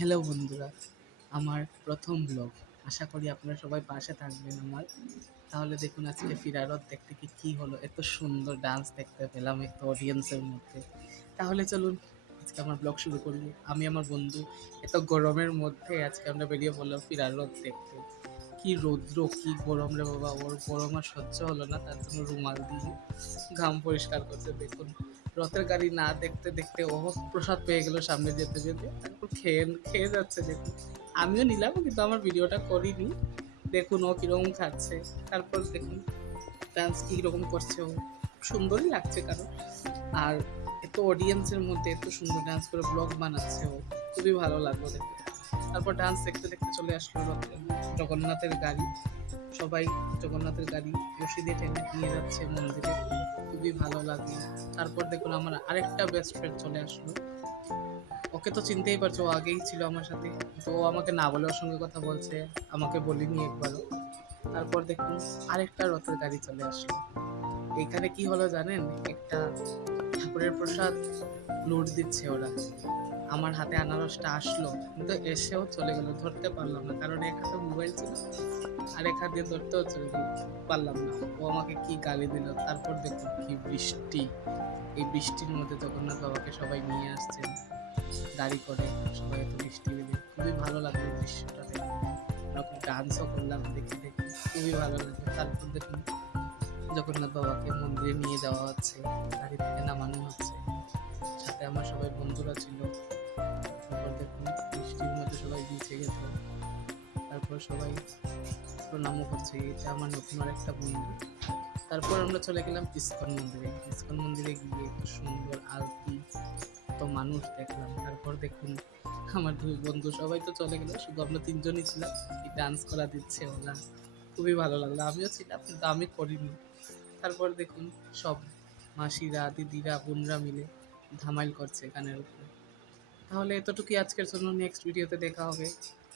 Hello বন্ধুরা, আমার প্রথম ব্লগ। আশা করি আপনারা সবাই পাশে থাকবেন আমার। তাহলে দেখুন আজকে ফিরারত দেখতে কি হলো, এত সুন্দর ডান্স দেখতে পেলাম একটু অডিয়েন্সের মধ্যে। তাহলে চলুন আজকে আমার ব্লগ শুরু করি। আমি আমার বন্ধু এত গরমের মধ্যে আজকে আমরা বেরিয়ে পড়লাম ফিরারত দেখতে। কি রৌদ্র, কি গরম রে বাবা! ওর গরম আর সহ্য হলো না, তার জন্য রুমাল দিয়ে ঘাম পরিষ্কার করছে। দেখুন রথের গাড়ি না দেখতে দেখতে ও প্রসাদ পেয়ে গেল সামনে যেতে যেতে, তারপর খেয়ে খেয়ে যাচ্ছে। দেখুন আমিও নিলাম কিন্তু আমার ভিডিওটা করিনি। দেখুন ও কিরকম খাচ্ছে, তারপর দেখুন ডান্স কিরকম করছে। ও সুন্দরই লাগছে কারণ, আর এত অডিয়েন্সের মধ্যে এত সুন্দর ডান্স করে ব্লগ বানাচ্ছে ও, খুবই ভালো লাগলো দেখতে। তারপর ডান্স দেখতে দেখতে চলে আসলো জগন্নাথের গাড়ি। সবাই জগন্নাথের গাড়ি রশি দিয়ে টেনে নিয়ে যাচ্ছে মন্দিরে, খুবই ভালো লাগে। তারপর দেখুন আমার আরেকটা বেস্ট ফ্রেন্ড চলে আসলো। ওকে তো চিনতেই পারছো, ও আগেই ছিল আমার সাথে, তো ও আমাকে না বলে ওর সঙ্গে কথা বলছে, আমাকে বলিনি একবারও। তারপর দেখুন আরেকটা রথের গাড়ি চলে আসলো। এইখানে কি হলো জানেন, একটা ঠাকুরের প্রসাদ লুট দিচ্ছে ওরা। আমার হাতে আনারসটা আসলো কিন্তু এসেও চলে গেল, ধরতে পারলাম না কারণ এক হাতে মোবাইল ছিল আর এক হাত দিয়ে ধরতেও চলে গেল, পারলাম না। ও আমাকে কি গালি দিল। তারপর দেখুন কি বৃষ্টি, এই বৃষ্টির মধ্যে জগন্নাথ বাবাকে সবাই নিয়ে আসছেন গাড়ি করে, সবাই এত বৃষ্টি দিলে খুবই ভালো লাগলো এই দৃশ্যটা দেখে। ওরকম ডান্সও করলাম দেখে দেখে, খুবই ভালো লাগলো। তারপর দেখুন জগন্নাথ বাবাকে মন্দিরে নিয়ে যাওয়া হচ্ছে, গাড়ি থেকে নামানো হচ্ছে, সাথে আমার সবাই বন্ধুরা ছিল। তারপর দেখুন বৃষ্টির মধ্যে সবাই ভিজে গেছে, তারপর সবাই প্রণামও করছে, এটা আমার নতুন আরেকটা বন্ধু। তারপর আমরা চলে গেলাম ইস্কন মন্দিরে। ইস্কন মন্দিরে গিয়ে এত সুন্দর আরতি, এত মানুষ দেখলাম। তারপর দেখুন আমার দুই বন্ধু সবাই তো চলে গেল, শুধু আমরা তিনজনই ছিলাম। এই ডান্স করা দিচ্ছে ওরা, খুবই ভালো লাগলো। আমিও ছিলাম কিন্তু আমি করিনি। তারপর দেখুন সব মাসিরা, দিদিরা, বোনরা মিলে ধামাইল করছে গানের উপরে। তাহলে এতটুকুই আজকের জন্য, নেক্সট ভিডিওতে দেখা হবে।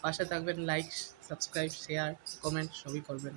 পাশে থাকবেন, লাইক, সাবস্ক্রাইব, শেয়ার, কমেন্ট সবই করবেন।